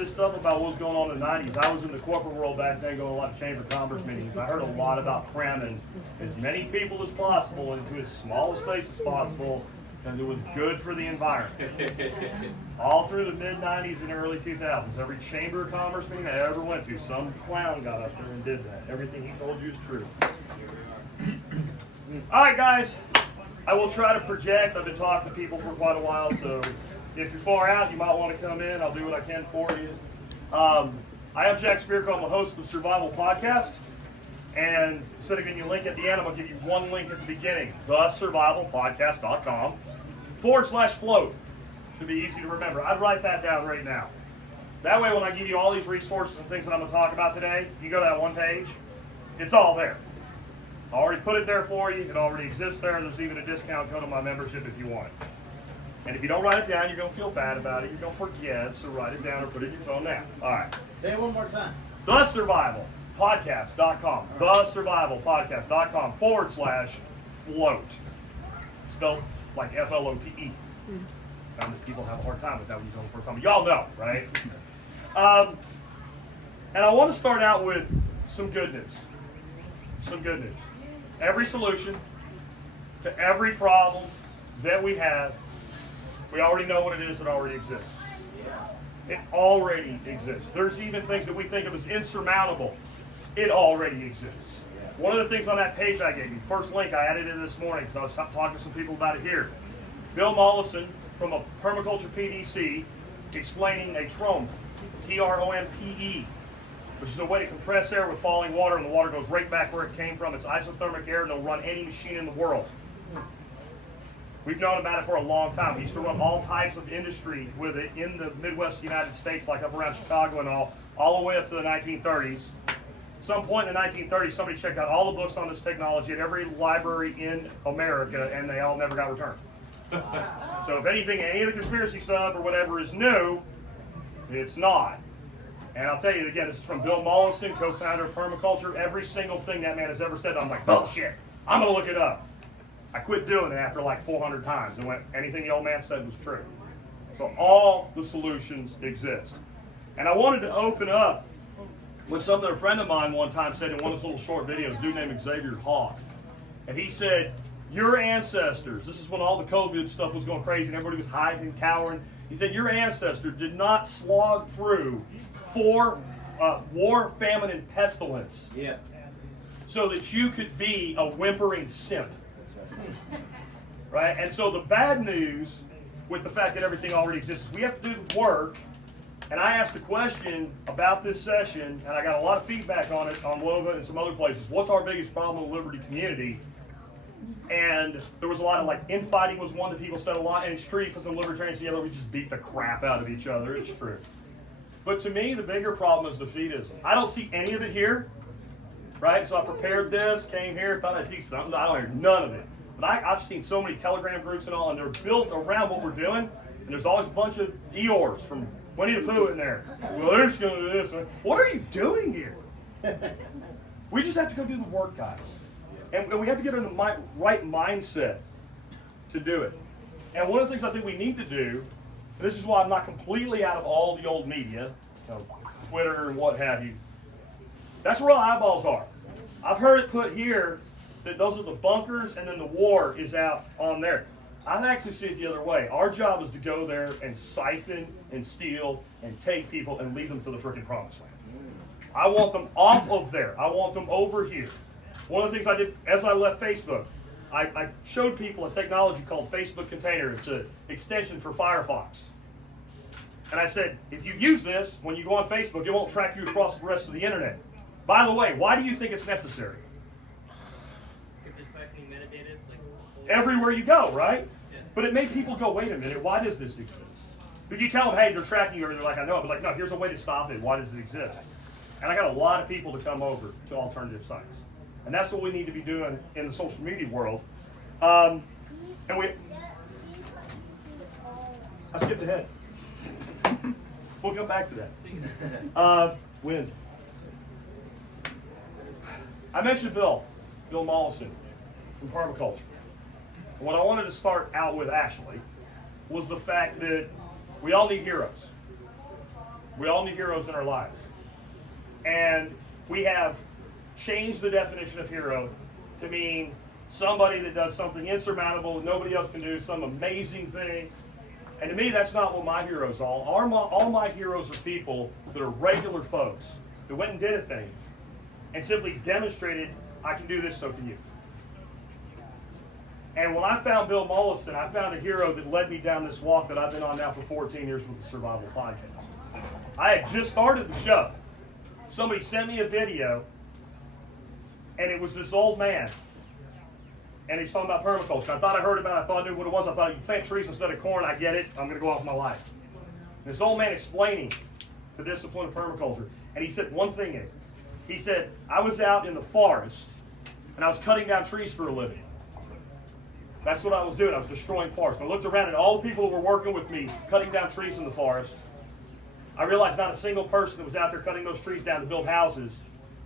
pissed off about what was going on in the 90s. I was in the corporate world back then, going to a lot of chamber of commerce meetings. I heard a lot about cramming as many people as possible into as small a space as possible because it was good for the environment. All through the mid-90s and early 2000s, every chamber of commerce meeting I ever went to, some clown got up there and did that. Everything he told you is true. All right, guys. I will try to project. I've been talking to people for quite a while, so if you're far out, you might want to come in. I'll do what I can for you. I am Jack Spirko. I'm the host of the Survival Podcast. And instead of giving you a link at the end, I'm going to give you one link at the beginning. thesurvivalpodcast.com/float. Should be easy to remember. I'd write that down right now. That way, when I give you all these resources and things that I'm going to talk about today, you go to that one page, it's all there. I already put it there for you. It already exists there. There's even a discount code on my membership if you want it. And if you don't write it down, you're going to feel bad about it. You're going to forget, so write it down or put it in your phone now. All right. Say it one more time. thesurvivalpodcast.com. thesurvivalpodcast.com/float. Spelled like F-L-O-T-E. Found that people have a hard time with that when you tell them the first time. But y'all know, right? And I want to start out with some good news. Some good news. Every solution to every problem that we have, we already know what it is that already exists. It already exists. There's even things that we think of as insurmountable. It already exists. One of the things on that page I gave you, first link, I added it this morning because I was talking to some people about it here. Bill Mollison from a permaculture PDC explaining a trompe, T-R-O-M-P-E, which is a way to compress air with falling water, and the water goes right back where it came from. It's isothermic air, and it'll run any machine in the world. We've known about it for a long time. We used to run all types of industry with it in the Midwest United States, like up around Chicago and all the way up to the 1930s. At some point in the 1930s, somebody checked out all the books on this technology at every library in America, and they all never got returned. So if anything, any of the conspiracy stuff or whatever is new, it's not. And I'll tell you again, this is from Bill Mollison, co-founder of permaculture. Every single thing that man has ever said, I'm like, bullshit. I'm going to look it up. I quit doing it after like 400 times and went, anything the old man said was true. So all the solutions exist. And I wanted to open up with something that a friend of mine one time said in one of his little short videos, a dude named Xavier Hawk. And he said, your ancestors, this is when all the COVID stuff was going crazy and everybody was hiding and cowering. He said, your ancestors did not slog through 4 war, famine, and pestilence so that you could be a whimpering simp. Right? And so the bad news with the fact that everything already exists, we have to do the work. And I asked a question about this session, and I got a lot of feedback on it on WOVA and some other places. What's our biggest problem in the Liberty community? And there was a lot of like infighting was one that people said a lot, and it's true because some libertarians together we just beat the crap out of each other. It's true. But to me, the bigger problem is defeatism. I don't see any of it here, right? So I prepared this, came here, thought I'd see something. I don't hear none of it. But I've seen so many Telegram groups and all, and they're built around what we're doing. And there's always a bunch of Eeyores from Winnie the Pooh in there. Well, they're just going to do this. What are you doing here? We just have to go do the work, guys. And we have to get in the right mindset to do it. And one of the things I think we need to do, and this is why I'm not completely out of all the old media, Twitter and what have you, that's where all eyeballs are. I've heard it put here that those are the bunkers and then the war is out on there. I actually see it the other way. Our job is to go there and siphon and steal and take people and lead them to the freaking promised land. I want them off of there. I want them over here. One of the things I did as I left Facebook, I showed people a technology called Facebook Container. It's an extension for Firefox. And I said, if you use this, when you go on Facebook, it won't track you across the rest of the internet. By the way, why do you think it's necessary? Everywhere you go, right? Yeah. But it made people go, wait a minute, why does this exist? If you tell them, hey, they're tracking you, or they're like, I know it, but like, no, here's a way to stop it. Why does it exist? And I got a lot of people to come over to alternative sites. And that's what we need to be doing in the social media world. I skipped ahead. We'll come back to that. Wind. I mentioned Bill Mollison from permaculture. And what I wanted to start out with actually was the fact that we all need heroes. We all need heroes in our lives. And we have changed the definition of hero to mean somebody that does something insurmountable that nobody else can do, some amazing thing. And to me, that's not what my heroes are. All my heroes are people that are regular folks that went and did a thing and simply demonstrated, I can do this, so can you. And when I found Bill Mollison, I found a hero that led me down this walk that I've been on now for 14 years with the Survival Podcast. I had just started the show. Somebody sent me a video, and it was this old man. And he's talking about permaculture. I thought I heard about it. I thought I knew what it was. I thought you plant trees instead of corn. I get it. I'm going to go off with my life. And this old man explaining the discipline of permaculture. And he said one thing in it. He said, I was out in the forest, and I was cutting down trees for a living. That's what I was doing. I was destroying forests. I looked around at all the people who were working with me, cutting down trees in the forest. I realized not a single person that was out there cutting those trees down to build houses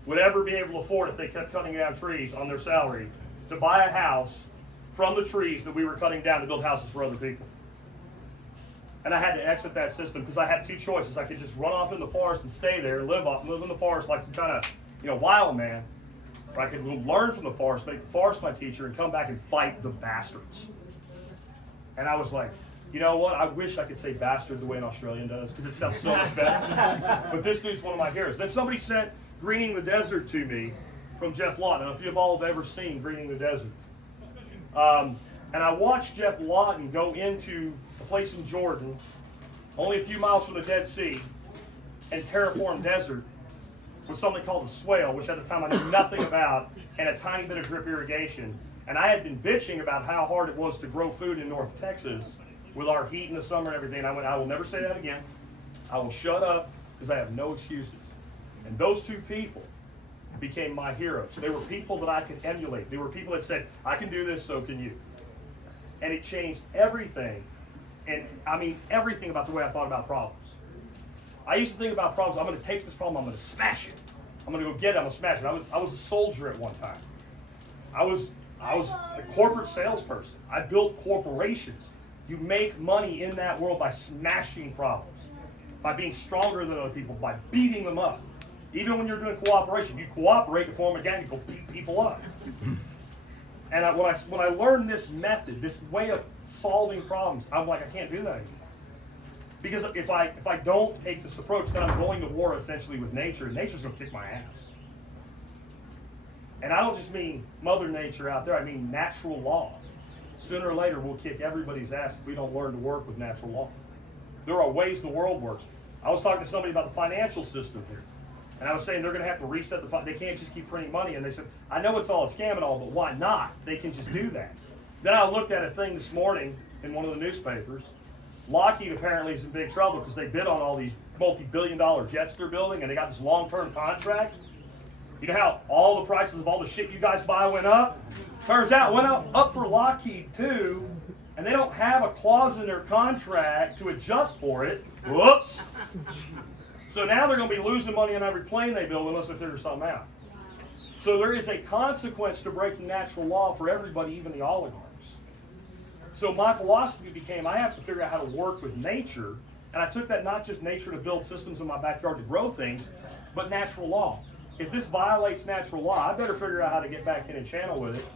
would ever be able to afford, if they kept cutting down trees on their salary, to buy a house from the trees that we were cutting down to build houses for other people. And I had to exit that system because I had two choices. I could just run off in the forest and stay there, live in the forest like some kind of, wild man. Or I could learn from the forest, make the forest my teacher, and come back and fight the bastards. And I was like, you know what? I wish I could say bastard the way an Australian does, because it sounds so much better. But this dude's one of my heroes. Then somebody sent Greening the Desert to me from Jeff Lawton. I don't know if you've all ever seen Greening the Desert. And I watched Jeff Lawton go into a place in Jordan, only a few miles from the Dead Sea, and terraform desert with something called a swale, which at the time I knew nothing about, and a tiny bit of drip irrigation. And I had been bitching about how hard it was to grow food in North Texas with our heat in the summer and everything. And I went, I will never say that again. I will shut up because I have no excuses. And those two people became my heroes. They were people that I could emulate. They were people that said, I can do this, so can you. And it changed everything. And I mean everything about the way I thought about problems. I used to think about problems, I'm going to take this problem, I'm going to smash it. I'm going to go get it, I'm going to smash it. I was a soldier at one time. I was a corporate salesperson. I built corporations. You make money in that world by smashing problems, by being stronger than other people, by beating them up. Even when you're doing cooperation, you cooperate to form a gang, you go beat people up. And when I learned this method, this way of solving problems, I'm like, I can't do that anymore. Because if I don't take this approach, then I'm going to war essentially with nature, and nature's going to kick my ass. And I don't just mean Mother Nature out there, I mean natural law. Sooner or later, we'll kick everybody's ass if we don't learn to work with natural law. There are ways the world works. I was talking to somebody about the financial system here, and I was saying they're going to have to reset they can't just keep printing money. And they said, I know it's all a scam and all, but why not? They can just do that. Then I looked at a thing this morning in one of the newspapers. Lockheed apparently is in big trouble because they bid on all these multi-billion-dollar jets they're building, and they got this long-term contract. You know how all the prices of all the shit you guys buy went up? Turns out it went up for Lockheed too, and they don't have a clause in their contract to adjust for it. Whoops. So now they're going to be losing money on every plane they build unless they figure something out. So there is a consequence to breaking natural law for everybody, even the oligarchs. So my philosophy became, I have to figure out how to work with nature, and I took that not just nature to build systems in my backyard to grow things, but natural law. If this violates natural law, I better figure out how to get back in and channel with it.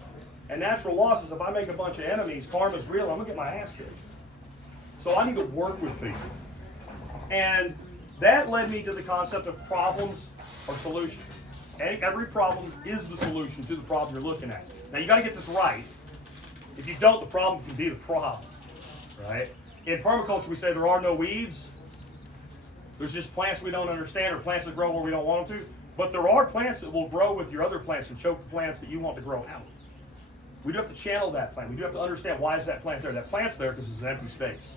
And natural law says if I make a bunch of enemies, karma's real, I'm going to get my ass kicked. So I need to work with people. And that led me to the concept of problems or solutions. And every problem is the solution to the problem you're looking at. Now you got to get this right. If you don't, the problem can be the problem, right? In permaculture, we say there are no weeds. There's just plants we don't understand or plants that grow where we don't want them to. But there are plants that will grow with your other plants and choke the plants that you want to grow out. We do have to channel that plant. We do have to understand, why is that plant there? That plant's there because it's an empty space.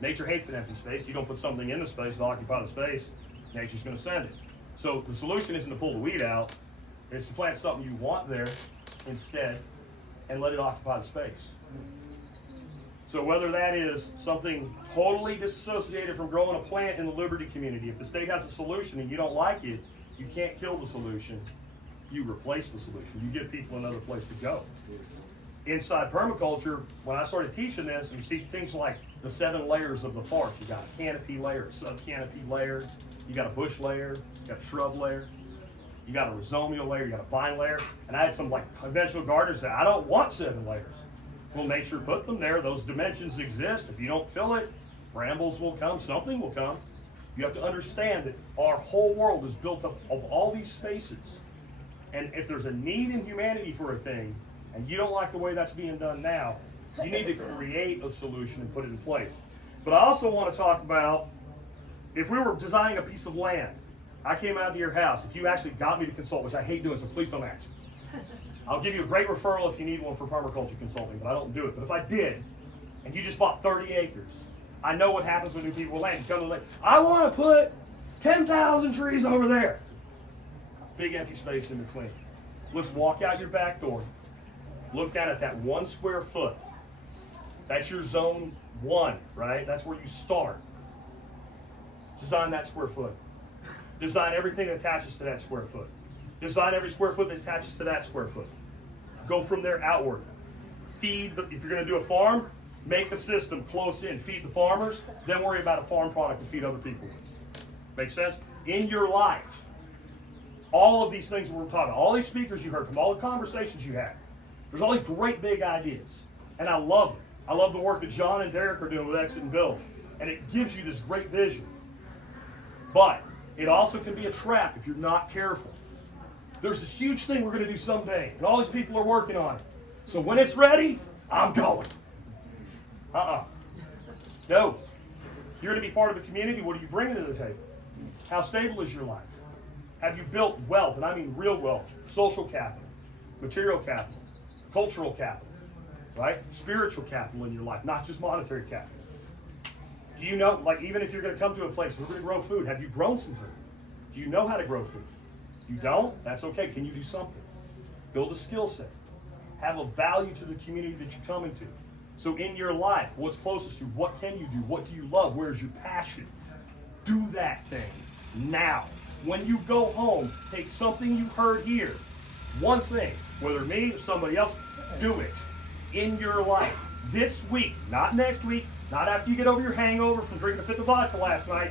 Nature hates an empty space. You don't put something in the space to occupy the space, nature's going to send it. So the solution isn't to pull the weed out. It's to plant something you want there instead and let it occupy the space. So whether that is something totally disassociated from growing a plant in the Liberty community, if the state has a solution and you don't like it, you can't kill the solution, you replace the solution. You give people another place to go. Inside permaculture, when I started teaching this, and you see things like the 7 layers of the forest. You got a canopy layer, a sub-canopy layer, you got a bush layer, you got a shrub layer, you got a rhizomial layer, you got a vine layer. And I had some like conventional gardeners say, I don't want 7 layers. Well, nature put them there. Those dimensions exist. If you don't fill it, brambles will come, something will come. You have to understand that our whole world is built up of all these spaces. And if there's a need in humanity for a thing, and you don't like the way that's being done now, you need to create a solution and put it in place. But I also want to talk about, if we were designing a piece of land, I came out to your house, if you actually got me to consult, which I hate doing, so please don't ask. I'll give you a great referral if you need one for permaculture consulting, but I don't do it. But if I did, and you just bought 30 acres, I know what happens when new people with land. You come to the lake, I want to put 10,000 trees over there. Big empty space in between. Let's walk out your back door. Look down at that 1 square foot. That's your zone 1, right? That's where you start. Design that square foot. Design everything that attaches to that square foot. Design every square foot that attaches to that square foot. Go from there outward. Feed, if you're going to do a farm, make a system close in. Feed the farmers, then worry about a farm product to feed other people. Make sense? In your life, all of these things that we're talking about, all these speakers you heard from, all the conversations you had, there's all these great big ideas. And I love it. I love the work that John and Derek are doing with Exit and Build. And it gives you this great vision. But it also can be a trap if you're not careful. There's this huge thing we're going to do someday, and all these people are working on it. So when it's ready, I'm going. No. You're going to be part of the community. What are you bringing to the table? How stable is your life? Have you built wealth, and I mean real wealth, social capital, material capital, cultural capital, right? Spiritual capital in your life, not just monetary capital. Do you know, like even if you're going to come to a place, we're going to grow food, have you grown some food? Do you know how to grow food? You don't? That's okay. Can you do something? Build a skill set. Have a value to the community that you come into. So in your life, what's closest to you? What can you do? What do you love? Where's your passion? Do that thing now. When you go home, take something you heard here, one thing, whether me or somebody else, do it in your life. This week, not next week, not after you get over your hangover from drinking a fifth of vodka last night.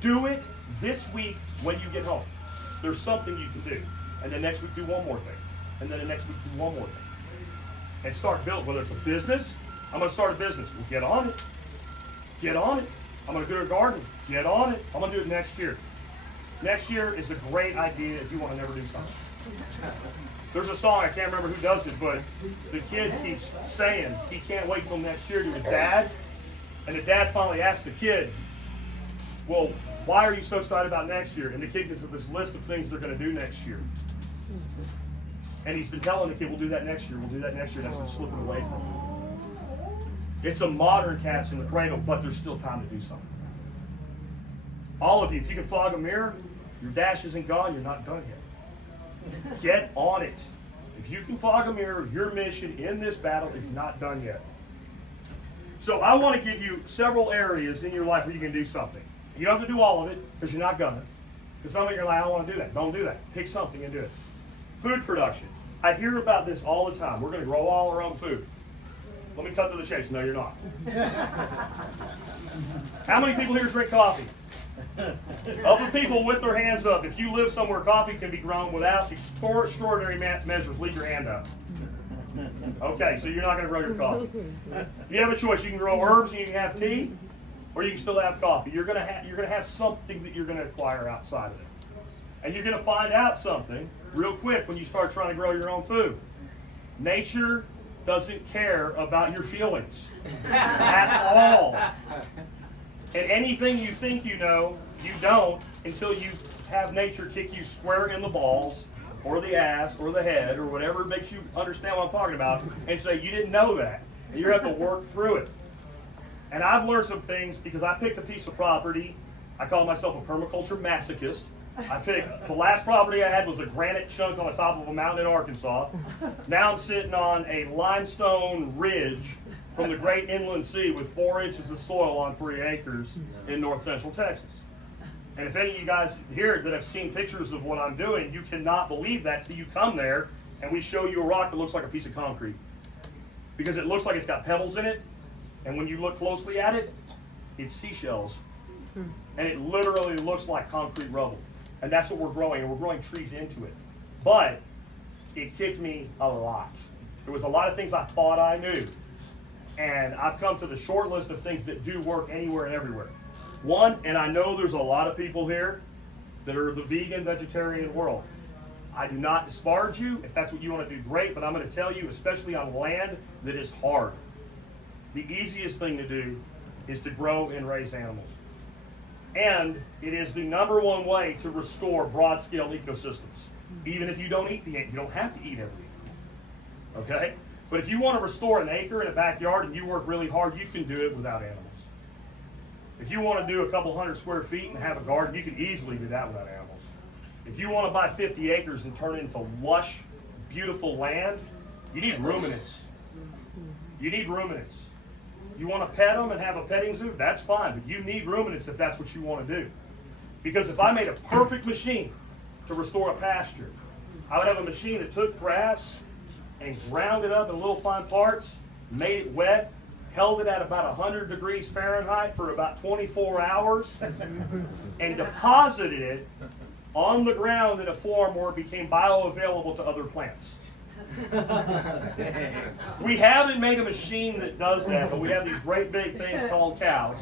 Do it this week when you get home. There's something you can do. And then next week, do one more thing. And then the next week, do one more thing. And start building, whether it's a business. I'm going to start a business. Well, get on it. Get on it. I'm going to do a garden. Get on it. I'm going to do it next year. Next year is a great idea if you want to never do something. There's a song, I can't remember who does it, but the kid keeps saying he can't wait till next year to his dad. And the dad finally asks the kid, well, why are you so excited about next year? And the kid gives him this list of things they're going to do next year. And he's been telling the kid, we'll do that next year, we'll do that next year. That's been slipping away from him. It's a modern cat's in the cradle, but there's still time to do something. All of you, if you can fog a mirror, your dash isn't gone, you're not done yet. Get on it. If you can fog a mirror, your mission in this battle is not done yet. So I want to give you several areas in your life where you can do something. You don't have to do all of it, because you're not gonna. Because some of you are like, I don't want to do that. Don't do that. Pick something and do it. Food production. I hear about this all the time. We're going to grow all our own food. Let me cut to the chase. No, you're not. How many people here drink coffee? Of the people with their hands up, if you live somewhere coffee can be grown without extraordinary measures, leave your hand up. Okay, so you're not going to grow your coffee. You have a choice. You can grow herbs and you can have tea, or you can still have coffee. You're going to have something that you're going to acquire outside of it. And you're going to find out something real quick when you start trying to grow your own food. Nature doesn't care about your feelings at all. And anything you think you know, you don't until you have nature kick you square in the balls or the ass or the head or whatever makes you understand what I'm talking about and say you didn't know that. And you have to work through it. And I've learned some things because I picked a piece of property. I call myself a permaculture masochist. I picked, the last property I had was a granite chunk on the top of a mountain in Arkansas. Now I'm sitting on a limestone ridge from the great inland sea with 4 inches of soil on 3 acres in north central Texas. And if any of you guys here that have seen pictures of what I'm doing, you cannot believe that till you come there and we show you a rock that looks like a piece of concrete. Because it looks like it's got pebbles in it, And when you look closely at it, it's seashells. And it literally looks like concrete rubble. And that's what we're growing, and we're growing trees into it. But it kicked me a lot. There was a lot of things I thought I knew. And I've come to the short list of things that do work anywhere and everywhere. One, and I know there's a lot of people here that are the vegan, vegetarian world. I do not disparage you. If that's what you want to do, great. But I'm going to tell you, especially on land that is hard, the easiest thing to do is to grow and raise animals. And it is the #1 way to restore broad-scale ecosystems. Even if you don't eat you don't have to eat every animal. Okay? But if you want to restore an acre in a backyard and you work really hard, you can do it without animals. If you want to do a couple 100 square feet and have a garden, you can easily do that without animals. If you want to buy 50 acres and turn it into lush, beautiful land, you need ruminants. You need ruminants. You want to pet them and have a petting zoo? That's fine, but you need ruminants if that's what you want to do. Because if I made a perfect machine to restore a pasture, I would have a machine that took grass and ground it up in little fine parts, made it wet, held it at about 100 degrees Fahrenheit for about 24 hours, and deposited it on the ground in a form where it became bioavailable to other plants. We haven't made a machine that does that, but we have these great big things called cows,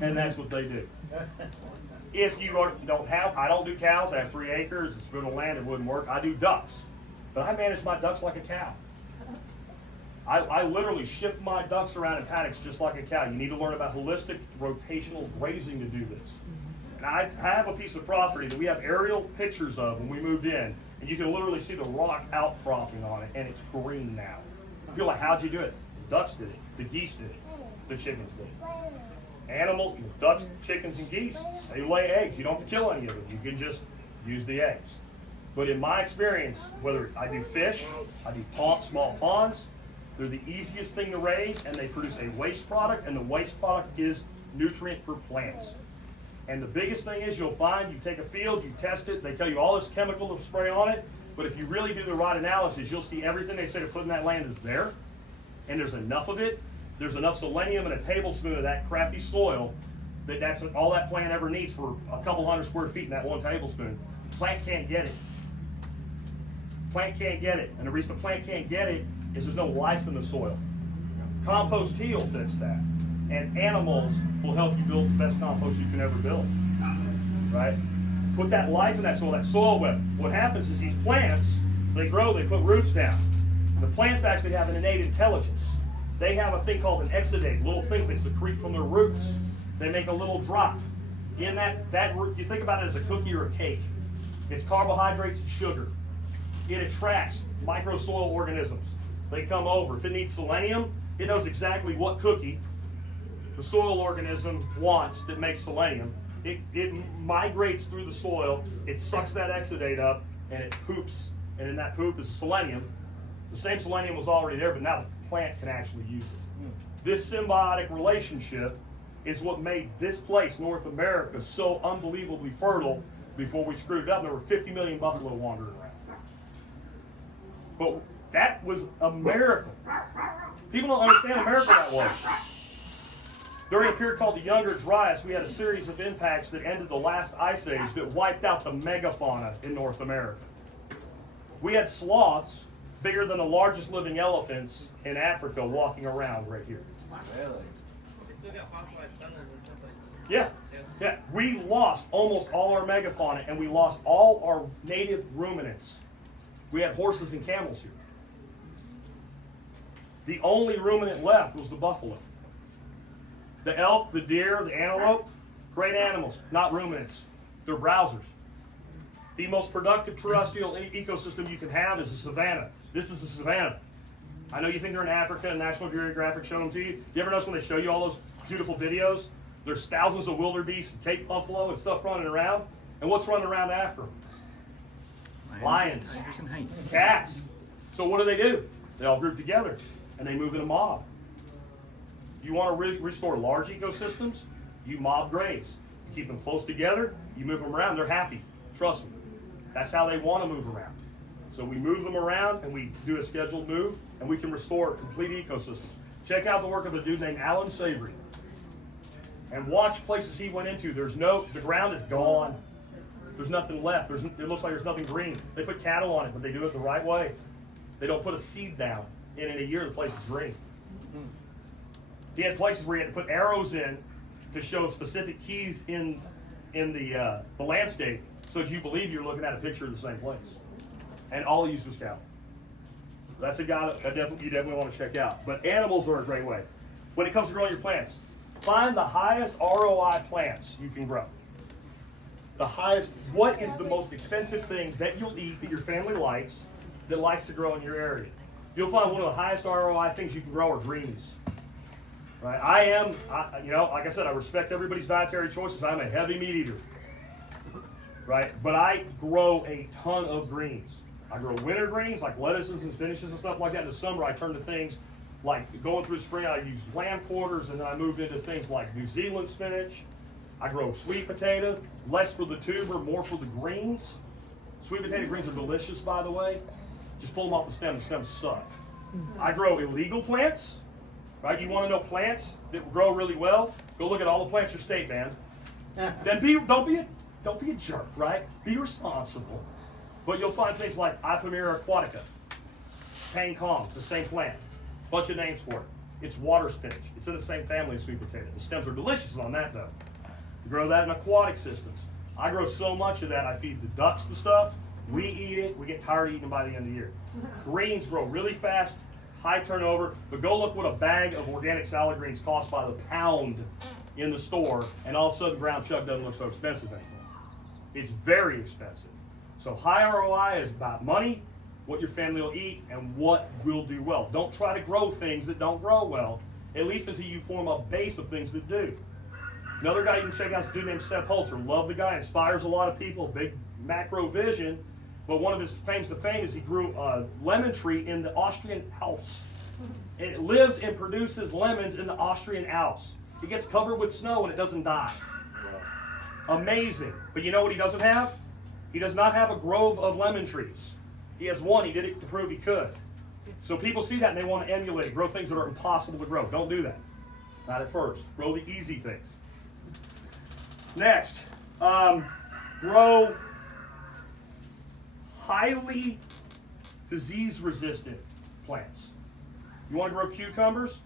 and that's what they do. If you don't have, I don't do cows, I have 3 acres, it's good land, it wouldn't work. I do ducks, but I manage my ducks like a cow. I literally shift my ducks around in paddocks just like a cow. You need to learn about holistic rotational grazing to do this. And I have a piece of property that we have aerial pictures of when we moved in, and you can literally see the rock outcropping on it, and it's green now. You're like, how'd you do it? The ducks did it, the geese did it, the chickens did it. Animals, ducks, chickens, and geese, they lay eggs. You don't have to kill any of them. You can just use the eggs. But in my experience, whether I do fish, I do small ponds, they're the easiest thing to raise, and they produce a waste product, and the waste product is nutrient for plants. And the biggest thing is you'll find, you take a field, you test it, they tell you all this chemical to spray on it, but if you really do the right analysis, you'll see everything they say to put in that land is there, and there's enough of it. There's enough selenium in a tablespoon of that crappy soil that's all that plant ever needs for a couple 100 square feet in that 1 tablespoon. The plant can't get it. Plant can't get it, and the reason the plant can't get it is there's no life in the soil. Compost tea will fix that. And animals will help you build the best compost you can ever build, right? Put that life in that soil web. What happens is these plants, they grow, they put roots down. The plants actually have an innate intelligence. They have a thing called an exudate, little things they secrete from their roots. They make a little drop. In that root, you think about it as a cookie or a cake. It's carbohydrates and sugar. It attracts microsoil organisms. They come over. If it needs selenium, it knows exactly what cookie the soil organism wants that makes selenium. It migrates through the soil, it sucks that exudate up, and it poops. And in that poop is selenium. The same selenium was already there, but now the plant can actually use it. This symbiotic relationship is what made this place, North America, so unbelievably fertile before we screwed it up. There were 50 million buffalo wandering around. But that was a miracle. People don't understand how miracle that was. During a period called the Younger Dryas, we had a series of impacts that ended the last ice age that wiped out the megafauna in North America. We had sloths bigger than the largest living elephants in Africa walking around right here. Really? They still got fossilized tunnels and stuff like that. Yeah. We lost almost all our megafauna, and we lost all our native ruminants. We had horses and camels here. The only ruminant left was the buffalo. The elk, the deer, the antelope, great animals, not ruminants. They're browsers. The most productive terrestrial ecosystem you can have is a savanna. This is a savanna. I know you think they're in Africa and National Geographic showed them to you. You ever notice when they show you all those beautiful videos? There's thousands of wildebeest and Cape buffalo and stuff running around. And what's running around after them? Lions, cats. So what do? They all group together and they move in a mob. You want to restore large ecosystems, you mob graze. You keep them close together, you move them around, they're happy. Trust me. That's how they want to move around. So we move them around and we do a scheduled move and we can restore complete ecosystems. Check out the work of a dude named Alan Savory. And watch places he went into. The ground is gone. There's nothing left. It looks like there's nothing green. They put cattle on it, but they do it the right way. They don't put a seed down. And in a year, the place is green. He had places where he had to put arrows in to show specific keys in the landscape so that you believe you're looking at a picture of the same place. And all he used was cattle. That's a guy that you definitely want to check out. But animals are a great way. When it comes to growing your plants, find the highest ROI plants you can grow. The highest, what is the most expensive thing that you'll eat that your family likes, that likes to grow in your area? You'll find one of the highest ROI things you can grow are greens. Right? Like I said, I respect everybody's dietary choices. I'm a heavy meat eater. Right? But I grow a ton of greens. I grow winter greens like lettuces and spinaches and stuff like that. In the summer, I turn to things like going through the spring, I use lamb quarters, and then I moved into things like New Zealand spinach. I grow sweet potato, less for the tuber, more for the greens. Sweet potato greens are delicious, by the way. Just pull them off the stems suck. I grow illegal plants, right? You want to know plants that grow really well? Go look at all the plants in your state, man. Then don't be a jerk, right? Be responsible. But you'll find things like Ipomera aquatica, Pang Kong, it's the same plant. Bunch of names for it. It's water spinach. It's in the same family as sweet potato. The stems are delicious on that though. You grow that in aquatic systems. I grow so much of that, I feed the ducks the stuff. We eat it. We get tired of eating it by the end of the year. Greens grow really fast, high turnover, but go look what a bag of organic salad greens costs by the pound in the store, and all of a sudden ground chuck doesn't look so expensive anymore. It's very expensive. So high ROI is about money, what your family will eat, and what will do well. Don't try to grow things that don't grow well, at least until you form a base of things that do. Another guy you can check out is a dude named Seth Holter. Love the guy, inspires a lot of people, big macro vision. But one of his claims to fame is he grew a lemon tree in the Austrian Alps. It lives and produces lemons in the Austrian Alps. It gets covered with snow and it doesn't die. Amazing. But you know what he doesn't have? He does not have a grove of lemon trees. He has one. He did it to prove he could. So people see that and they want to emulate it. Grow things that are impossible to grow. Don't do that. Not at first. Grow the easy things. Next, grow highly disease-resistant plants. You want to grow cucumbers?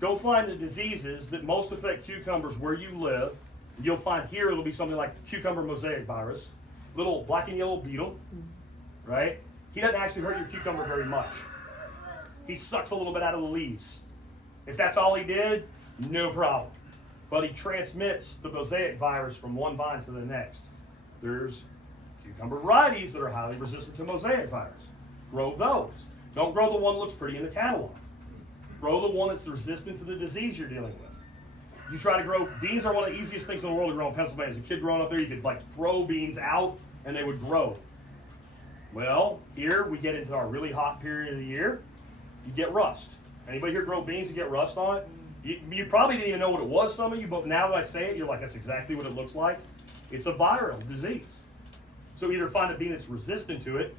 Go find the diseases that most affect cucumbers where you live. You'll find here it'll be something like cucumber mosaic virus, little black and yellow beetle, right? He doesn't actually hurt your cucumber very much. He sucks a little bit out of the leaves. If that's all he did, no problem. But he transmits the mosaic virus from one vine to the next. There's cucumber varieties that are highly resistant to mosaic virus. Grow those. Don't grow the one that looks pretty in the catalog. Grow the one that's resistant to the disease you're dealing with. You try to grow, beans are one of the easiest things in the world to grow in Pennsylvania. As a kid growing up there, you could like throw beans out and they would grow. Well, here we get into our really hot period of the year. You get rust. Anybody here grow beans and get rust on it? You probably didn't even know what it was, some of you, but now that I say it, you're like, that's exactly what it looks like. It's a viral disease. So either find a bean that's resistant to it,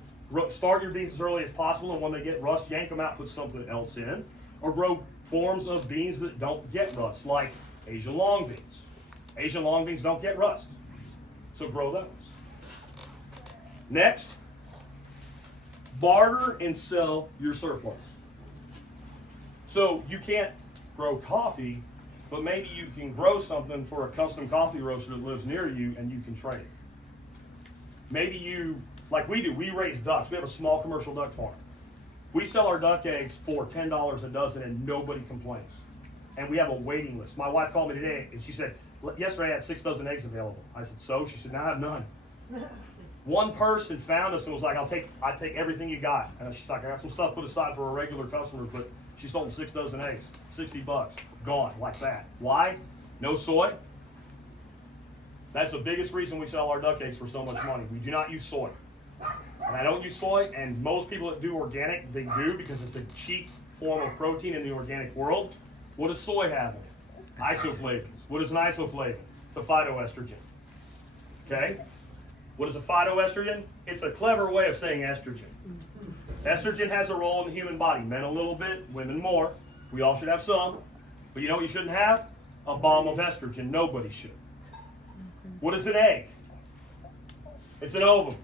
start your beans as early as possible, and when they get rust, yank them out, put something else in, or grow forms of beans that don't get rust, like Asian long beans. Asian long beans don't get rust, so grow those. Next, barter and sell your surplus. So you can't grow coffee, but maybe you can grow something for a custom coffee roaster that lives near you and you can trade it. Maybe you, like we do, we raise ducks. We have a small commercial duck farm. We sell our duck eggs for $10 a dozen and nobody complains. And we have a waiting list. My wife called me today and she said, yesterday I had 6 dozen eggs available. I said, so? She said, now I have none. One person found us and was like, I'd take everything you got. And she's like, I got some stuff put aside for a regular customer, but she sold 6 dozen eggs, $60, gone, like that. Why? No soy. That's the biggest reason we sell our duck eggs for so much money. We do not use soy. And I don't use soy, and most people that do organic, they do because it's a cheap form of protein in the organic world. What does soy have in it? Isoflavones. What is an isoflavone? It's a phytoestrogen. Okay? What is a phytoestrogen? It's a clever way of saying estrogen. Estrogen has a role in the human body. Men a little bit, women more. We all should have some. But you know what you shouldn't have? A bomb of estrogen. Nobody should. What is an egg? It's an ovum.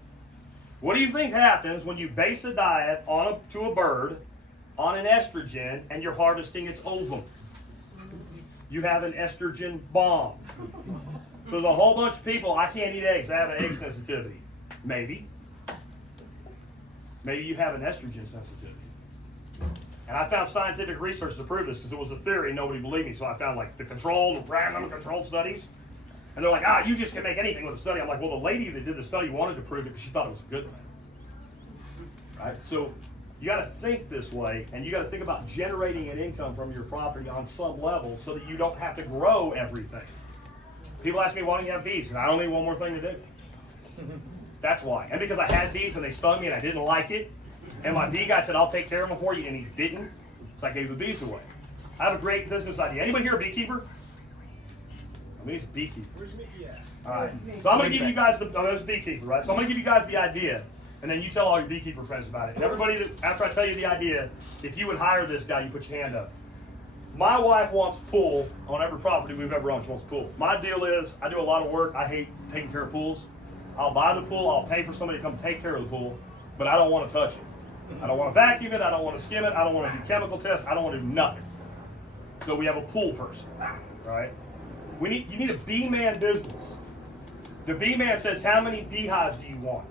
What do you think happens when you base a diet to a bird on an estrogen and you're harvesting its ovum? You have an estrogen bomb. So there's a whole bunch of people, I can't eat eggs, I have an egg sensitivity. Maybe. Maybe you have an estrogen sensitivity. And I found scientific research to prove this because it was a theory, nobody believed me. So I found like the random controlled studies. And they're like, you just can make anything with a study. I'm like, well, the lady that did the study wanted to prove it because she thought it was a good thing. Right? So you got to think this way, and you got to think about generating an income from your property on some level so that you don't have to grow everything. People ask me, why don't you have bees? And I only need one more thing to do. That's why. And because I had bees and they stung me and I didn't like it, and my bee guy said, I'll take care of them for you, and he didn't, so I gave the bees away. I have a great business idea. Anybody here a beekeeper? I mean, he's a beekeeper. Where's Mickey at? All right. So I'm going to give you guys there's a beekeeper, right? So I'm going to give you guys the idea, and then you tell all your beekeeper friends about it. And everybody, after I tell you the idea, if you would hire this guy, you put your hand up. My wife wants pool on every property we've ever owned. She wants pool. My deal is, I do a lot of work. I hate taking care of pools. I'll buy the pool. I'll pay for somebody to come take care of the pool, but I don't want to touch it. I don't want to vacuum it. I don't want to skim it. I don't want to do chemical tests. I don't want to do nothing. So we have a pool person, right? You need a bee man business. The bee man says, how many beehives do you want?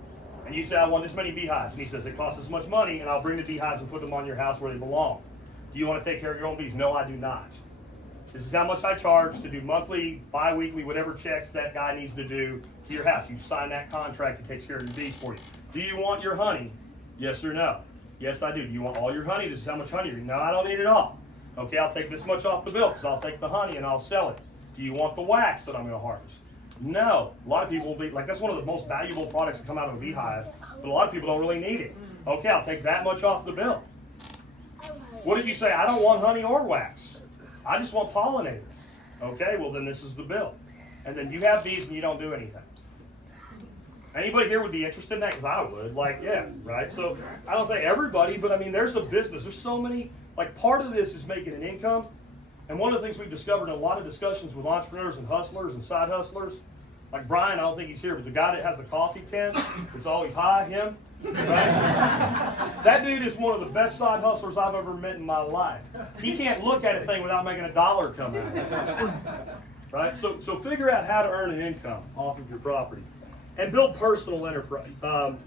And you say, I want this many beehives. And he says, it costs this much money, and I'll bring the beehives and put them on your house where they belong. Do you want to take care of your own bees? No, I do not. This is how much I charge to do monthly, bi-weekly, whatever checks that guy needs to do to your house. You sign that contract, he takes care of your bees for you. Do you want your honey? Yes or no? Yes, I do. Do you want all your honey? This is how much honey you need. No, I don't need it all. Okay, I'll take this much off the bill because I'll take the honey and I'll sell it. Do you want the wax that I'm going to harvest? No. A lot of people will be like, that's one of the most valuable products that come out of a beehive, but a lot of people don't really need it. Okay, I'll take that much off the bill. What if you say, I don't want honey or wax? I just want pollinators. Okay, well then this is the bill. And then you have bees and you don't do anything. Anybody here would be interested in that? Because I would. Like, yeah, right? So I don't think everybody, but I mean, there's a business. There's so many, like part of this is making an income. And one of the things we've discovered in a lot of discussions with entrepreneurs and hustlers and side hustlers, like Brian, I don't think he's here, but the guy that has the coffee tent, it's always high, him, right? That dude is one of the best side hustlers I've ever met in my life. He can't look at a thing without making a dollar come out. Right? So figure out how to earn an income off of your property. And build personal enterprise. And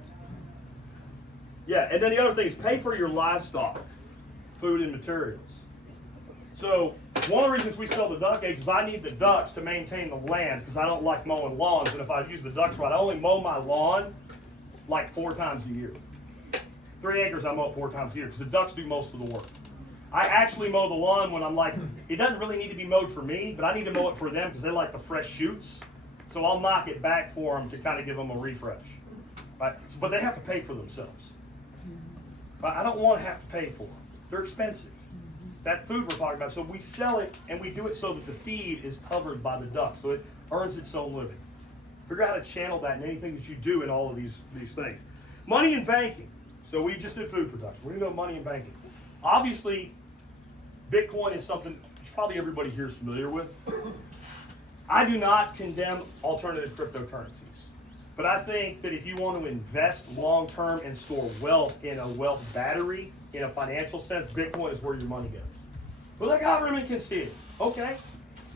then the other thing is pay for your livestock, food and materials. So one of the reasons we sell the duck eggs is I need the ducks to maintain the land because I don't like mowing lawns. And if I use the ducks right, I only mow my lawn like 4 times a year. 3 acres I mow 4 times a year because the ducks do most of the work. I actually mow the lawn when I'm like, it doesn't really need to be mowed for me, but I need to mow it for them because they like the fresh shoots. So I'll knock it back for them to kind of give them a refresh. Right? But they have to pay for themselves. But I don't want to have to pay for them. They're expensive. That food we're talking about, so we sell it and we do it so that the feed is covered by the duck, so it earns its own living. Figure out how to channel that in anything that you do in all of these things. Money and banking. So we just did food production. We're going to go money and banking. Obviously, Bitcoin is something probably everybody here is familiar with. I do not condemn alternative cryptocurrencies. But I think that if you want to invest long-term and store wealth in a wealth battery, in a financial sense, Bitcoin is where your money goes. Well, the government can steal it. Okay.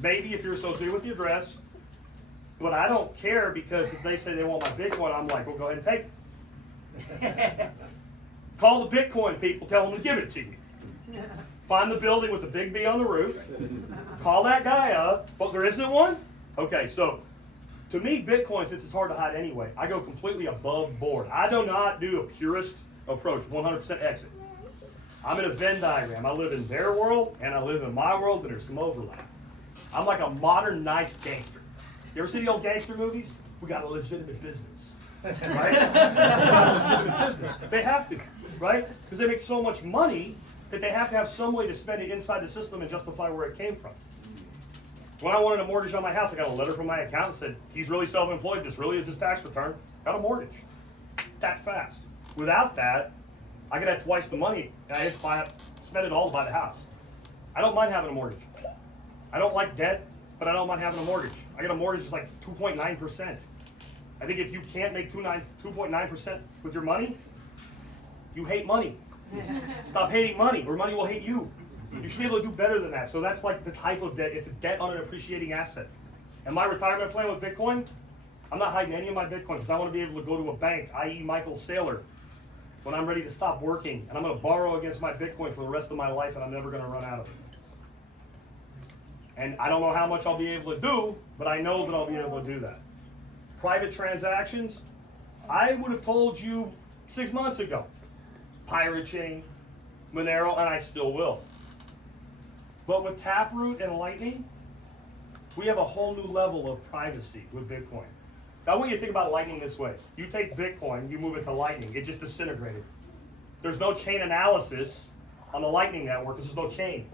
Maybe if you're associated with the address. But I don't care because if they say they want my Bitcoin, I'm like, well, go ahead and take it. Call the Bitcoin people, tell them to give it to you. Find the building with the big B on the roof. Call that guy up. But there isn't one? Okay, so to me, Bitcoin, since it's hard to hide anyway, I go completely above board. I do not do a purist approach, 100% exit. I'm in a Venn diagram. I live in their world, and I live in my world, and there's some overlap. I'm like a modern, nice gangster. You ever see the old gangster movies? We got a legitimate business, right? Legitimate business. They have to, right? Because they make so much money that they have to have some way to spend it inside the system and justify where it came from. When I wanted a mortgage on my house, I got a letter from my accountant that said, he's really self-employed, this really is his tax return. Got a mortgage. That fast. Without that, I could have twice the money, and I had to spend it all to buy the house. I don't mind having a mortgage. I don't like debt, but I don't mind having a mortgage. I got a mortgage that's like 2.9%. I think if you can't make 2.9% with your money, you hate money. Stop hating money, or money will hate you. You should be able to do better than that. So that's like the type of debt. It's a debt on an appreciating asset. And my retirement plan with Bitcoin, I'm not hiding any of my Bitcoin because I want to be able to go to a bank, i.e. Michael Saylor, when I'm ready to stop working, and I'm going to borrow against my Bitcoin for the rest of my life, and I'm never going to run out of it. And I don't know how much I'll be able to do, but I know that I'll be able to do that. Private transactions, I would have told you 6 months ago. Pirate Chain, Monero, and I still will. But with Taproot and Lightning, we have a whole new level of privacy with Bitcoin. Now I want you to think about Lightning this way. You take Bitcoin, you move it to Lightning, it just disintegrated. There's no chain analysis on the Lightning network because there's no chain.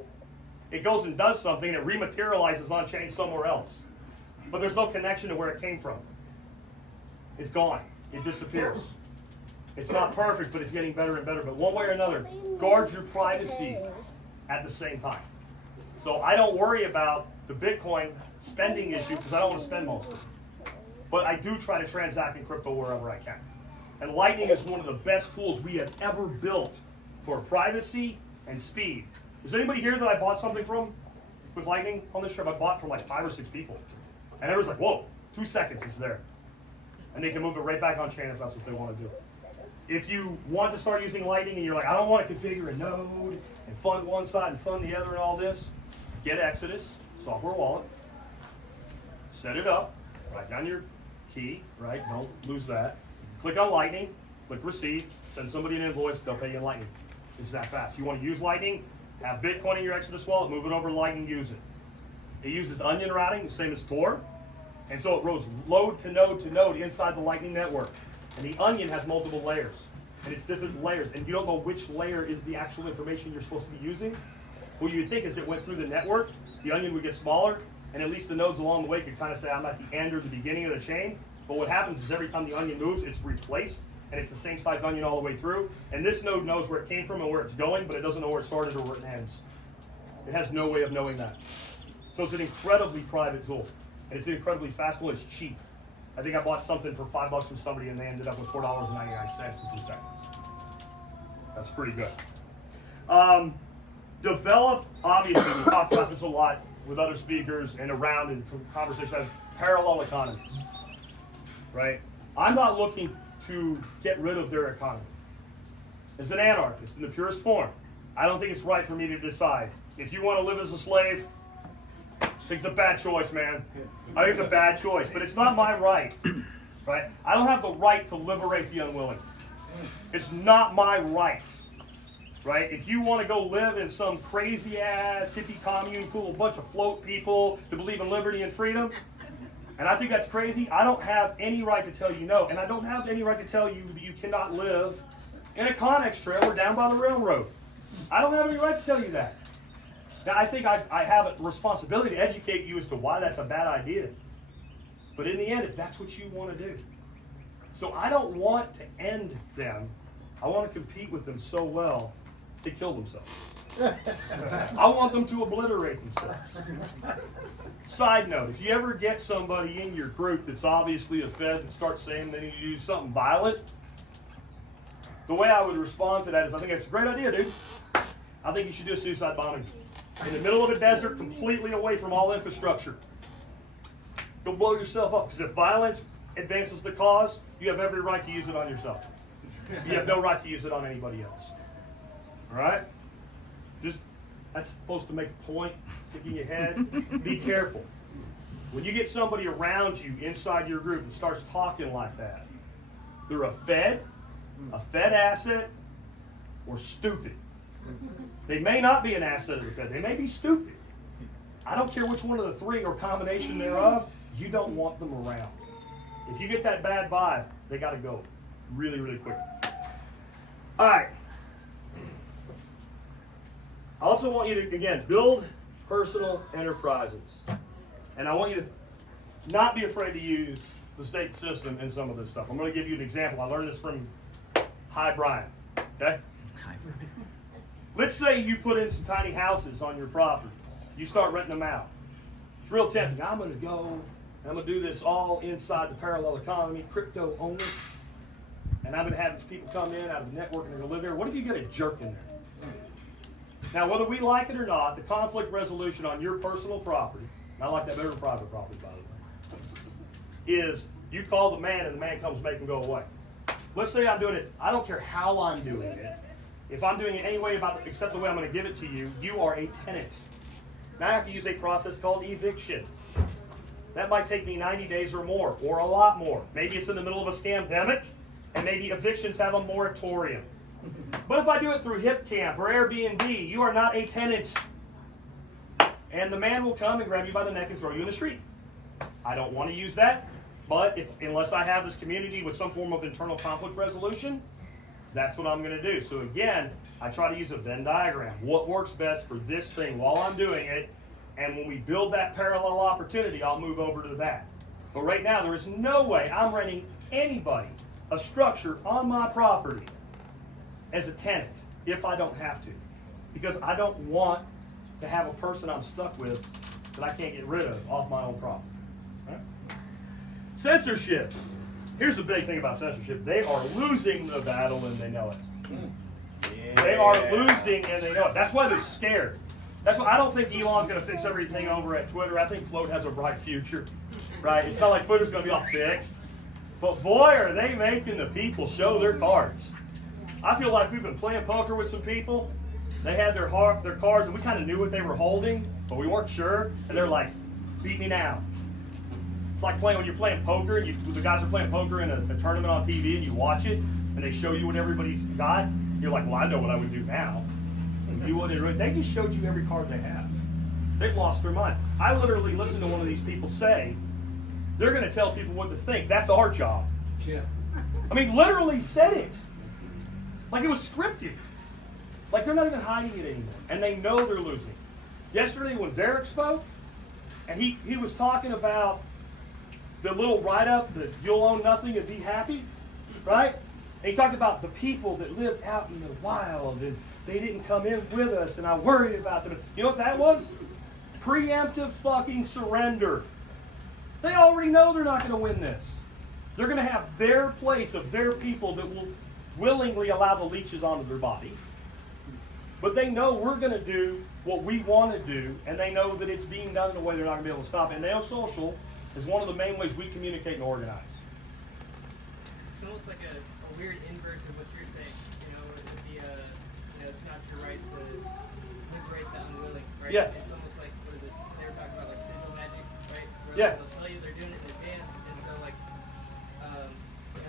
It goes and does something and it rematerializes on chain somewhere else. But there's no connection to where it came from. It's gone. It disappears. It's not perfect, but it's getting better and better. But one way or another, guard your privacy at the same time. So I don't worry about the Bitcoin spending issue because I don't want to spend most of it. But I do try to transact in crypto wherever I can. And Lightning is one of the best tools we have ever built for privacy and speed. Is anybody here that I bought something from with Lightning on this trip? I bought from like 5 or 6 people. And everyone's like, whoa, 2 seconds, it's there. And they can move it right back on chain if that's what they want to do. If you want to start using Lightning and you're like, I don't want to configure a node and fund one side and fund the other and all this, get Exodus, software wallet, set it up, write down your key, right? Don't lose that. Click on Lightning, click receive, send somebody an invoice, they'll pay you in Lightning. It's that fast. You want to use Lightning, have Bitcoin in your Exodus wallet, move it over to Lightning, use it. It uses onion routing, the same as Tor, and so it goes load to node inside the Lightning network. And the onion has multiple layers, and it's different layers, and you don't know which layer is the actual information you're supposed to be using. What you'd think is it went through the network, the onion would get smaller, and at least the nodes along the way could kind of say, I'm at the end or the beginning of the chain. But what happens is every time the onion moves, it's replaced, and it's the same size onion all the way through. And this node knows where it came from and where it's going, but it doesn't know where it started or where it ends. It has no way of knowing that. So it's an incredibly private tool, and it's an incredibly fast tool. It's cheap. I think I bought something for $5 from somebody, and they ended up with $4.99 in 2 seconds. That's pretty good. Develop, obviously, we talked about this a lot with other speakers and around in conversations, parallel economies, right? I'm not looking to get rid of their economy. As an anarchist, in the purest form, I don't think it's right for me to decide. If you want to live as a slave, I think it's a bad choice, man. I think it's a bad choice, but it's not my right, right? I don't have the right to liberate the unwilling. It's not my right, right? If you want to go live in some crazy-ass hippie commune full of a bunch of float people that believe in liberty and freedom, and I think that's crazy, I don't have any right to tell you no, and I don't have any right to tell you that you cannot live in a Connex trailer down by the railroad. I don't have any right to tell you that. Now, I think I have a responsibility to educate you as to why that's a bad idea. But in the end, if that's what you want to do. So I don't want to end them. I want to compete with them so well to kill themselves. I want them to obliterate themselves. Side note, if you ever get somebody in your group that's obviously a Fed that starts saying they need to do something violent, the way I would respond to that is I think it's a great idea, dude. I think you should do a suicide bombing. In the middle of a desert, completely away from all infrastructure. Go blow yourself up, because if violence advances the cause, you have every right to use it on yourself. You have no right to use it on anybody else. All right? Just, that's supposed to make a point, stick in your head. Be careful. When you get somebody around you inside your group that starts talking like that, they're a Fed asset, or stupid. They may not be an asset of the Fed. They may be stupid. I don't care which one of the three or combination thereof, you don't want them around. If you get that bad vibe, they got to go really, really quick. All right. I also want you to, again, build personal enterprises. And I want you to not be afraid to use the state system in some of this stuff. I'm going to give you an example. I learned this from Hi Brian. Okay? Hi, Brian. Let's say you put in some tiny houses on your property. You start renting them out. It's real tempting. I'm going to go, and I'm going to do this all inside the parallel economy, crypto only. And I'm going to have these people come in out of the network and they're going to live there. What if you get a jerk in there? Now, whether we like it or not, the conflict resolution on your personal property, and I like that better than private property, by the way, is you call the man and the man comes to make them go away. Let's say I'm doing it. I don't care how I'm doing it. If I'm doing it any way except the way I'm going to give it to you, you are a tenant. Now I have to use a process called eviction. That might take me 90 days or more, or a lot more. Maybe it's in the middle of a scamdemic, and maybe evictions have a moratorium. But if I do it through HipCamp or Airbnb, you are not a tenant. And the man will come and grab you by the neck and throw you in the street. I don't want to use that, but unless I have this community with some form of internal conflict resolution, that's what I'm going to do. So again, I try to use a Venn diagram. What works best for this thing while I'm doing it, and when we build that parallel opportunity, I'll move over to that. But right now, there is no way I'm renting anybody a structure on my property as a tenant if I don't have to. Because I don't want to have a person I'm stuck with that I can't get rid of off my own property. Right? Censorship. Here's the big thing about censorship. They are losing the battle and they know it. Yeah. They are losing and they know it. That's why they're scared. That's why I don't think Elon's going to fix everything over at Twitter. I think Flote has a bright future. Right? It's not like Twitter's going to be all fixed. But boy, are they making the people show their cards. I feel like we've been playing poker with some people. They had their cards, and we kind of knew what they were holding, but we weren't sure. And they're like, beat me now. It's like when you're playing poker, and the guys are playing poker in a tournament on TV, and you watch it, and they show you what everybody's got. You're like, well, I know what I would do now. They just showed you every card they have. They've lost their mind. I literally listened to one of these people say, they're going to tell people what to think. That's our job. Yeah. I mean, literally said it. Like it was scripted. Like they're not even hiding it anymore. And they know they're losing. Yesterday when Derek spoke, and he was talking about the little write-up that you'll own nothing and be happy, right? And he talked about the people that lived out in the wild and they didn't come in with us and I worry about them. You know what that was? Preemptive fucking surrender. They already know they're not going to win this. They're going to have their place of their people that will willingly allow the leeches onto their body. But they know we're going to do what we want to do, and they know that it's being done in a way they're not going to be able to stop it. And Neo Social is one of the main ways we communicate and organize. It's almost like a weird inverse of what you're saying. You know, it's not your right to liberate the unwilling, right? Yeah. It's almost like, what is it? So they were talking about like sigil magic, right? Where Yeah. they'll tell you they're doing it in advance, and so like,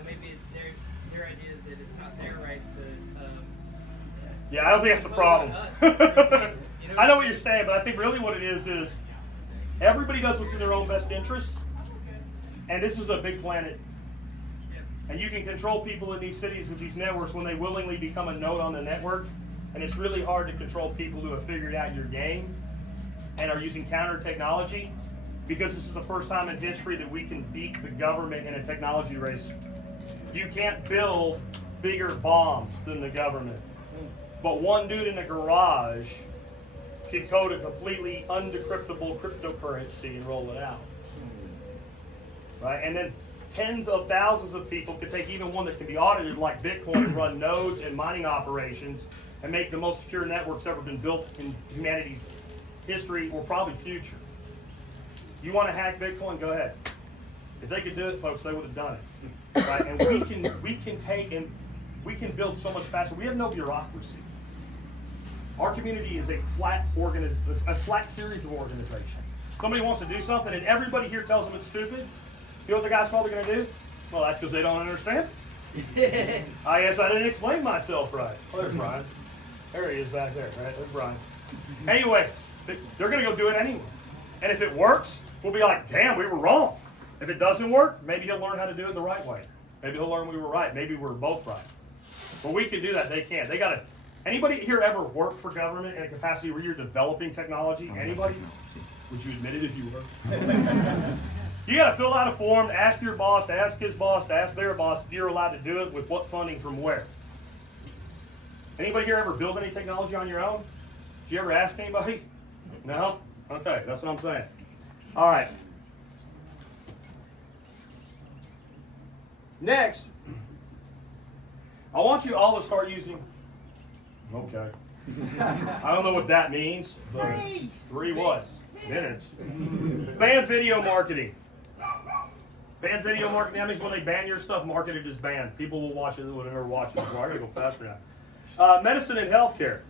maybe their idea is that it's not their right to. Yeah, I don't think that's the problem. I know what you're saying, but I think really what it is everybody does what's in their own best interest, and this is a big planet. And you can control people in these cities with these networks when they willingly become a node on the network, and it's really hard to control people who have figured out your game and are using counter technology, because this is the first time in history that we can beat the government in a technology race. You can't build bigger bombs than the government. But one dude in a garage can code a completely undecryptable cryptocurrency and roll it out. Right? And then tens of thousands of people could take even one that can be audited like Bitcoin, run nodes and mining operations, and make the most secure networks ever been built in humanity's history or probably future. You want to hack Bitcoin? Go ahead. If they could do it, folks, they would have done it. Right? And we can take and we can build so much faster. We have no bureaucracy. Our community is a flat series of organizations. Somebody wants to do something and everybody here tells them it's stupid. You know what the guy's probably going to do? Well, that's because they don't understand. I guess I didn't explain myself right. Oh, there's Brian. There he is back there, right? There's Brian. Anyway, they're going to go do it anyway. And if it works, we'll be like, damn, we were wrong. If it doesn't work, maybe he'll learn how to do it the right way. Maybe he'll learn we were right. Maybe we're both right. But we can do that. They can't. They got to. Anybody here ever work for government in a capacity where you're developing technology? Anybody? Would you admit it if you were? You got to fill out a form, to ask your boss, to ask his boss, to ask their boss if you're allowed to do it with what funding from where. Anybody here ever build any technology on your own? Did you ever ask anybody? No? Okay, that's what I'm saying. All right. Next, I want you all to start using, okay. I don't know what that means, but three what? Minutes. Ban video marketing. Ban video marketing, that means when they ban your stuff, market it as banned. People will watch it that would never watch it before. I gotta go faster now. Medicine and healthcare.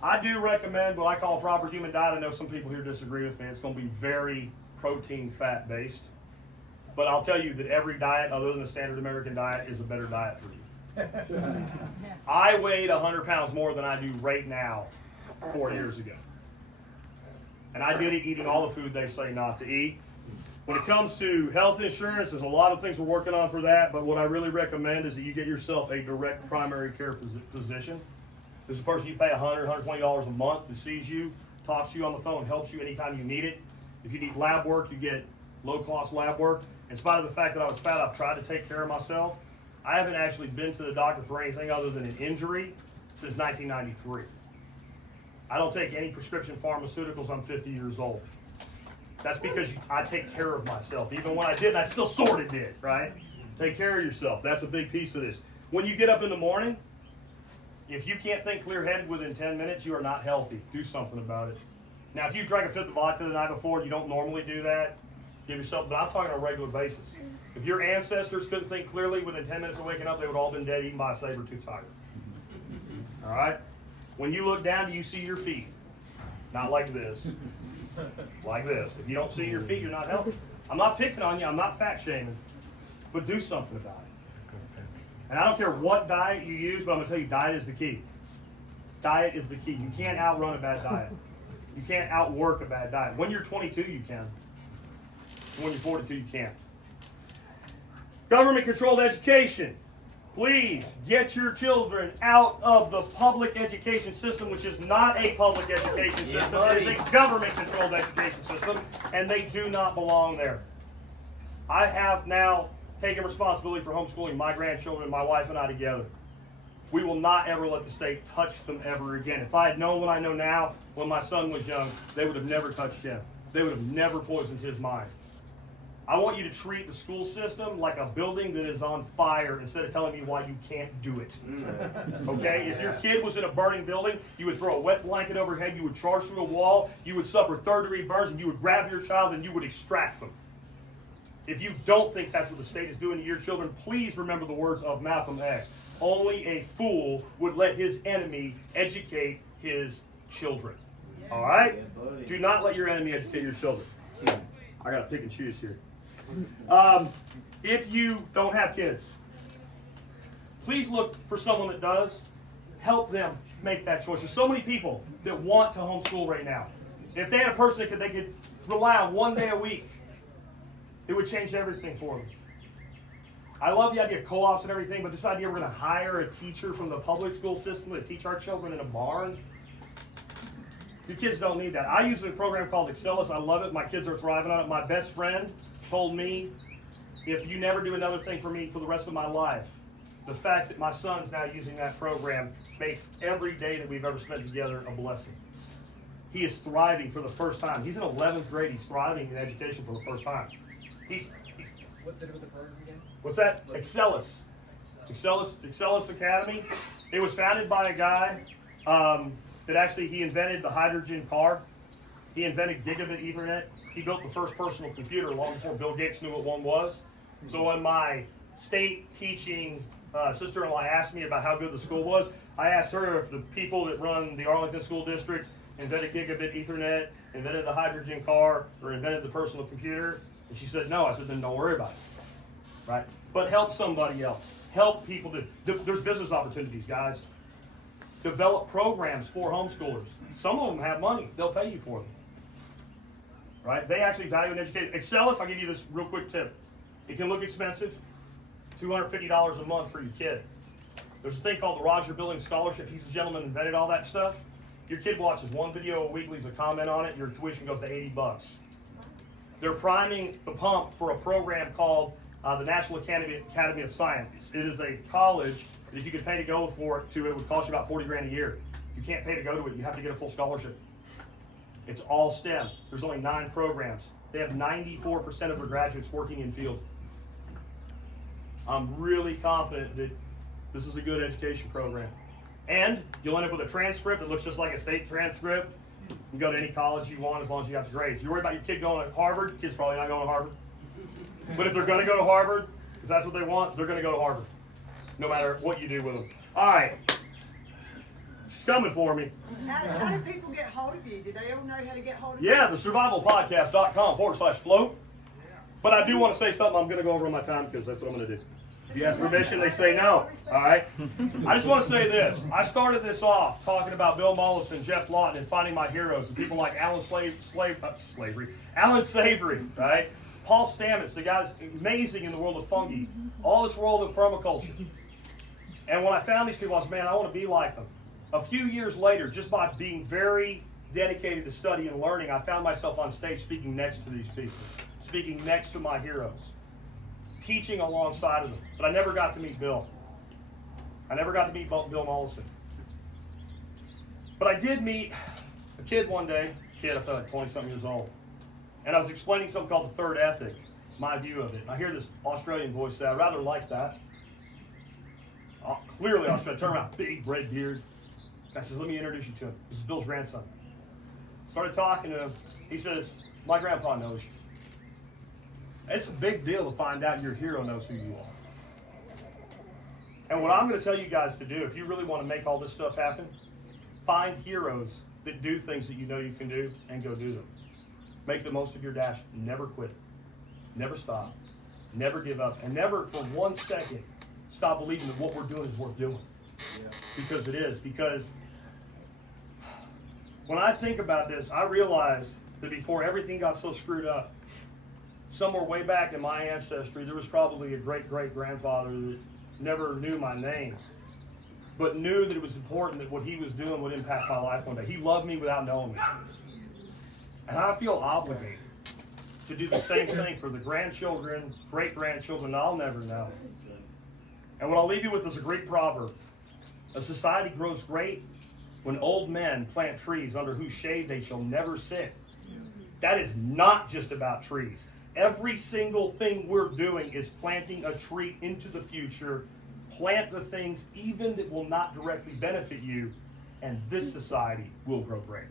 I do recommend what I call a proper human diet. I know some people here disagree with me. It's going to be very protein, fat based. But I'll tell you that every diet other than the standard American diet is a better diet for you. I weighed 100 pounds more than I do right now 4 years ago. And I did it eating all the food they say not to eat. When it comes to health insurance, there's a lot of things we're working on for that, but what I really recommend is that you get yourself a direct primary care physician. This is a person you pay $100, $120 a month who sees you, talks to you on the phone, helps you anytime you need it. If you need lab work, you get low-cost lab work. In spite of the fact that I was fat, I've tried to take care of myself. I haven't actually been to the doctor for anything other than an injury since 1993. I don't take any prescription pharmaceuticals. I'm 50 years old. That's because I take care of myself. Even when I didn't, I still sort of did, right? Take care of yourself. That's a big piece of this. When you get up in the morning, if you can't think clear-headed within 10 minutes, you are not healthy. Do something about it. Now, if you drank a fifth of vodka the night before and you don't normally do that, give yourself, but I'm talking on a regular basis. If your ancestors couldn't think clearly within 10 minutes of waking up, they would all been dead eaten by a saber-toothed tiger. All right? When you look down, do you see your feet? Not like this. Like this. If you don't see your feet, you're not healthy. I'm not picking on you. I'm not fat shaming. But do something about it. And I don't care what diet you use, but I'm going to tell you, diet is the key. Diet is the key. You can't outrun a bad diet. You can't outwork a bad diet. When you're 22, you can. When you're 42, you can't. Government-controlled education. Please get your children out of the public education system, which is not a public education system. It is a government-controlled education system, and they do not belong there. I have now taken responsibility for homeschooling my grandchildren, my wife and I together. We will not ever let the state touch them ever again. If I had known what I know now when my son was young, they would have never touched him. They would have never poisoned his mind. I want you to treat the school system like a building that is on fire instead of telling me why you can't do it. Okay? If your kid was in a burning building, you would throw a wet blanket overhead, you would charge through a wall, you would suffer third-degree burns, and you would grab your child and you would extract them. If you don't think that's what the state is doing to your children, please remember the words of Malcolm X. Only a fool would let his enemy educate his children. All right? Do not let your enemy educate your children. I got to pick and choose here. If you don't have kids, please look for someone that does. Help them make that choice. There's so many people that want to homeschool right now. If they had a person that they could rely on one day a week, it would change everything for them. I love the idea of co-ops and everything, but this idea we're going to hire a teacher from the public school system to teach our children in a barn, your kids don't need that. I use a program called Excellus. I love it. My kids are thriving on it. My best friend told me, if you never do another thing for me for the rest of my life, the fact that my son's now using that program makes every day that we've ever spent together a blessing. He is thriving for the first time. He's in 11th grade. He's thriving in education for the first time. What's it with the program again? What's that? Excellus. Excellus Academy. It was founded by a guy that actually he invented the hydrogen car. He invented gigabit Ethernet. He built the first personal computer long before Bill Gates knew what one was. So when my state teaching sister-in-law asked me about how good the school was, I asked her if the people that run the Arlington School District invented gigabit Ethernet, invented the hydrogen car, or invented the personal computer. And she said no. I said, then don't worry about it. Right? But help somebody else. Help people. There's business opportunities, guys. Develop programs for homeschoolers. Some of them have money. They'll pay you for them. Right? They actually value an education. Excellus, I'll give you this real quick tip. It can look expensive. $250 a month for your kid. There's a thing called the Roger Billings Scholarship. He's the gentleman who invented all that stuff. Your kid watches one video a week, leaves a comment on it, your tuition goes to $80. They're priming the pump for a program called the National Academy of Science. It is a college that if you could pay to go it would cost you about 40 grand a year. You can't pay to go to it. You have to get a full scholarship. It's all STEM. There's only 9 programs. They have 94% of their graduates working in field. I'm really confident that this is a good education program. And you'll end up with a transcript that looks just like a state transcript. You can go to any college you want as long as you have the grades. If you're worried about your kid going to Harvard, your kid's probably not going to Harvard. But if they're going to go to Harvard, if that's what they want, they're going to go to Harvard, no matter what you do with them. All right. She's coming for me. How do people get hold of you? Do they all know how to get hold of you? Yeah, the survivalpodcast.com/float. But I do want to say something. I'm going to go over on my time because that's what I'm going to do. If you ask permission, they say no. All right? I just want to say this. I started this off talking about Bill Mollison, Jeff Lawton, and finding my heroes, and people like Alan Savory, right? Paul Stamets, the guy's amazing in the world of fungi, all this world of permaculture. And when I found these people, I was, man, I want to be like them. A few years later, just by being very dedicated to study and learning, I found myself on stage speaking next to these people, speaking next to my heroes, teaching alongside of them. But I never got to meet Bill. I never got to meet Bill Mollison. But I did meet a kid one day, I said like 20-something years old, and I was explaining something called the third ethic, my view of it. And I hear this Australian voice say, I rather like that. Clearly Australian, turn around, big red beard. I says, let me introduce you to him. This is Bill's grandson. Started talking to him. He says, my grandpa knows you. It's a big deal to find out your hero knows who you are. And what I'm going to tell you guys to do, if you really want to make all this stuff happen, find heroes that do things that you know you can do and go do them. Make the most of your dash. Never quit. Never stop. Never give up. And never for 1 second stop believing that what we're doing is worth doing. Yeah. Because it is. Because when I think about this, I realize that before everything got so screwed up, somewhere way back in my ancestry, there was probably a great-great-grandfather that never knew my name, but knew that it was important that what he was doing would impact my life one day. He loved me without knowing me. And I feel obligated to do the same thing for the grandchildren, great-grandchildren I'll never know. And what I'll leave you with is a Greek proverb. A society grows great when old men plant trees under whose shade they shall never sit. That is not just about trees. Every single thing we're doing is planting a tree into the future. Plant the things even that will not directly benefit you, and this society will grow great.